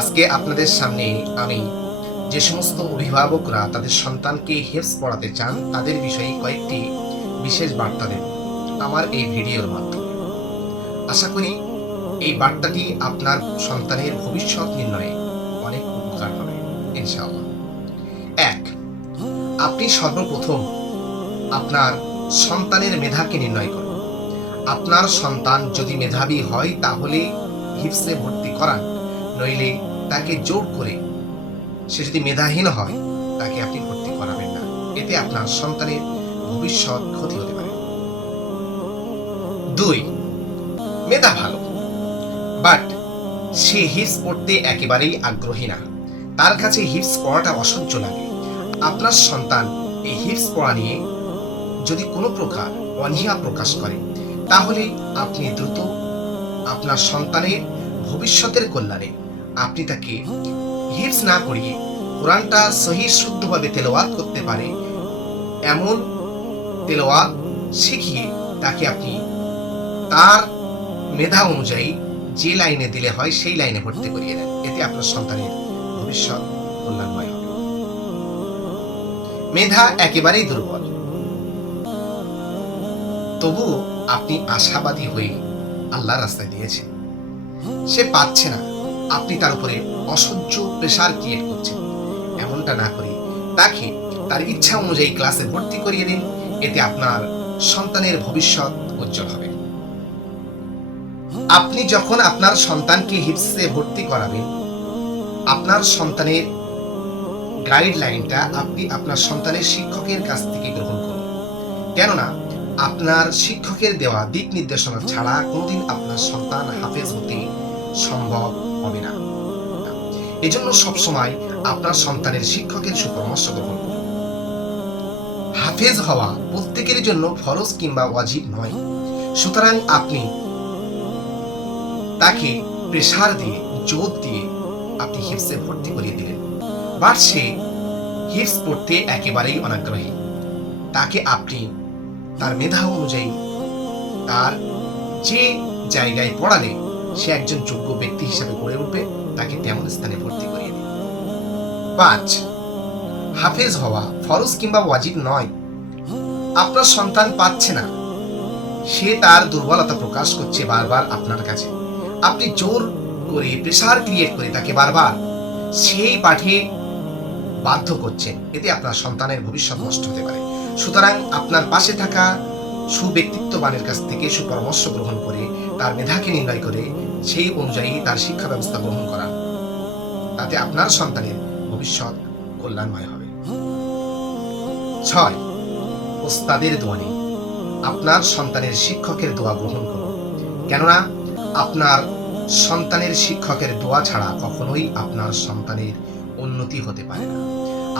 আজকে আপনাদের সামনে আমি যে সমস্ত অভিভাবকরা তাদের সন্তানকে হিফজ পড়াতে চান তাদের বিষয়ে কয়েকটি বিশেষ বার্তা দেব আমার এই ভিডিওর মাধ্যমে। আশা করি এই বার্তাটি আপনার সন্তানের ভবিষ্যৎ নির্ণয়ে অনেক উপকার হবে ইনশাআল্লাহ। 1. আপনি সর্বপ্রথম আপনার সন্তানের মেধাকে নির্ণয় করুন। আপনার সন্তান যদি মেধাবী হয় তাহলে হিফজে ভর্তি করান, নইলে তাকে জোর করে, সে যদি মেধাহীন হয় তাকে আপনি ভর্তি করাবেন না। এতে আপনার সন্তানের ভবিষ্যৎ ক্ষতি হতে পারে। 2. মেধা ভালো, বাট সে হিফজ পড়তে একেবারেই আগ্রহী না, তার কাছে হিফজ পড়াটা অসহ্য লাগে। আপনার সন্তান এই হিফজ পড়া নিয়ে যদি কোনো প্রকার অনীহা প্রকাশ করে তাহলে আপনি দ্রুত আপনার সন্তানের ভবিষ্যতের কল্যাণে আপনি তাকে হিফজ না করিয়ে কোরআনটা সহি শুদ্ধভাবে তেলাওয়াত করতে পারে এমন তেলাওয়াত শিখিয়ে তাকে আপনি তার মেধা অনুযায়ী যে লাইনে দিলে হয় সেই লাইনে ভর্তি করিয়ে দেন। এতে আপনার সন্তানের ভবিষ্যৎ কল্যাণময় হবে। মেধা একেবারেই দুর্বল, তবুও আপনি আশাবাদী হয়ে আল্লাহর রাস্তায় দিয়েছেন, সে পাচ্ছে না, আপনি তার উপরে অসহ্য প্রেসার ক্রিয়েট করছেন। এমনটা না করে তাকে তার ইচ্ছা অনুযায়ী ক্লাসে ভর্তি করিয়ে দিন। এতে আপনার সন্তানের ভবিষ্যৎ উজ্জ্বল হবে। আপনি যখন আপনার সন্তানকে হিফজে ভর্তি করাবেন, আপনার সন্তানের গাইডলাইনটা আপনি আপনার সন্তানের শিক্ষকের কাছ থেকে গ্রহণ করুন। কেননা আপনার শিক্ষকের দেওয়া দিক নির্দেশনা ছাড়া কোনোদিন আপনার সন্তান হাফেজ হতে সম্ভব হবে না। এজন্য সবসময় আপনার সন্তানের শিক্ষকের সুপরামর্শ গ্রহণ করুন। হাফেজ হওয়া প্রত্যেকের জন্য ফরজ কিংবা ওয়াজিব নয়, সুতরাং আপনি তাকে প্রেসার দিয়ে, জোর দিয়ে আপনি হিফজে ভর্তি করিয়ে দিলেন, বাট সে হিফজ পড়তে একেবারেই অনাগ্রহী। তাকে আপনি তার মেধা অনুযায়ী তার যে জায়গায় পড়ালে সে একজন যোগ্য ব্যক্তি হিসেবে গড়ে উঠবে, তাকে তেমন স্থানে ভর্তি করিয়ে দিন। 5. হাফেজ হওয়া ফরজ কিংবা ওয়াজিব নয়। আপনার সন্তান পাচ্ছে না, সে তার দুর্বলতা প্রকাশ করছে বারবার আপনার কাছে, আপনি জোর করে প্রেসার ক্রিয়েট করে তাকে বারবার সেই পাঠে বাধ্য করছেন। এতে আপনার সন্তানের ভবিষ্যৎ নষ্ট হতে পারে। সুতরাং আপনার পাশে থাকা সুব্যক্তিত্ববানের কাছ থেকে সুপরামর্শ গ্রহণ করে তার মেধাকে নির্ণয় করে সেই অনুযায়ী তার শিক্ষা ব্যবস্থা গ্রহণ করা, তাতে আপনার সন্তানের ভবিষ্যৎ কল্যাণময় হবে। 6. ওস্তাদের দোয়া নিন। আপনার সন্তানের শিক্ষকের দোয়া গ্রহণ করুন, কেননা আপনার সন্তানের শিক্ষকের দোয়া ছাড়া কখনোই আপনার সন্তানের উন্নতি হতে পারে না।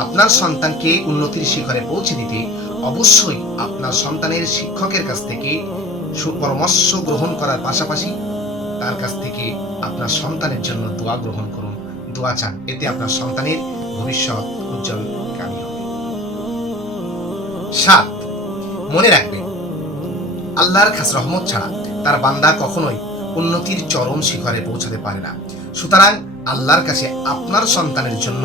আপনার সন্তানকে উন্নতির শিখরে পৌঁছে দিতে অবশ্যই আপনার সন্তানের শিক্ষকের কাছ থেকে সুপরামর্শ গ্রহণ করার পাশাপাশি তার কাছ থেকে আপনার সন্তানের জন্য দোয়া গ্রহণ করুন, দোয়া চান। এতে আপনার সন্তানের ভবিষ্যৎ উজ্জ্বল কামি হবে। 7. মনে রাখবেন, আল্লাহর খাস রহমত ছাড়া তার বান্দা কখনোই উন্নতির চরম শিখরে পৌঁছাতে পারে না। সুতরাং আল্লাহর কাছে আপনার সন্তানের জন্য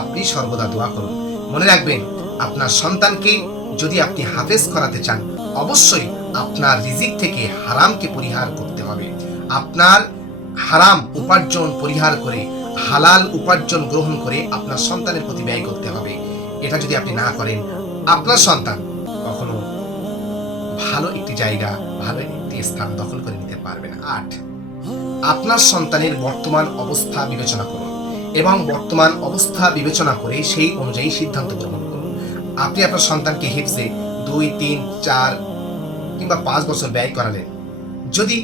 আপনি সর্বদা দোয়া করুন। মনে রাখবেন, আপনার সন্তানকে যদি আপনি হাফেজ করাতে চান, অবশ্যই আপনার রিজিক থেকে হারামকে পরিহার করতে হবে। আপনার হারাম উপার্জন পরিহার করে হালাল উপার্জন গ্রহণ করে আপনার সন্তানের প্রতি ব্যয় করতে হবে। এটা যদি আপনি না করেন, আপনার সন্তান কখনো ভালো একটি জায়গা, ভালো একটি স্থান দখল করে নিতে পারবে না। 8. আপনার সন্তানের বর্তমান অবস্থা বিবেচনা করুন এবং বর্তমান অবস্থা বিবেচনা করে সেই অনুযায়ী সিদ্ধান্ত গ্রহণ করুন। আপনি আপনার সন্তানকে হিফজে 2, 3, 4 কিংবা 5 বছর ব্যয় করালেন, যদি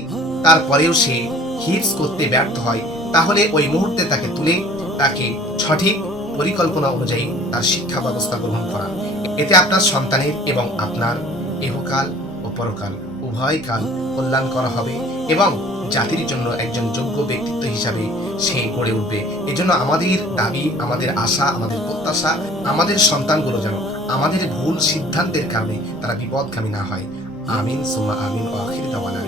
তারপরেও সে হিফজ করতে ব্যর্থ হয়, তাহলে ওই মুহূর্তে তাকে তুলে তাকে সঠিক পরিকল্পনা অনুযায়ী তার শিক্ষা ব্যবস্থা গ্রহণ করা। এতে আপনার সন্তানের এবং আপনার ইহকাল ও পরকাল উভয় কাল কল্যাণ করা হবে এবং জাতির জন্য একজন যোগ্য ব্যক্তিত্ব হিসাবে সে গড়ে উঠবে। এজন্য আমাদের দাবি, আমাদের আশা, আমাদের প্রত্যাশা, আমাদের সন্তানগুলো যেন আমাদের ভুল সিদ্ধান্তের কারণে তারা বিপদগামী না হয়। আমিন সুম্মা আমিন। ওয়া আখির দাওয়ানা।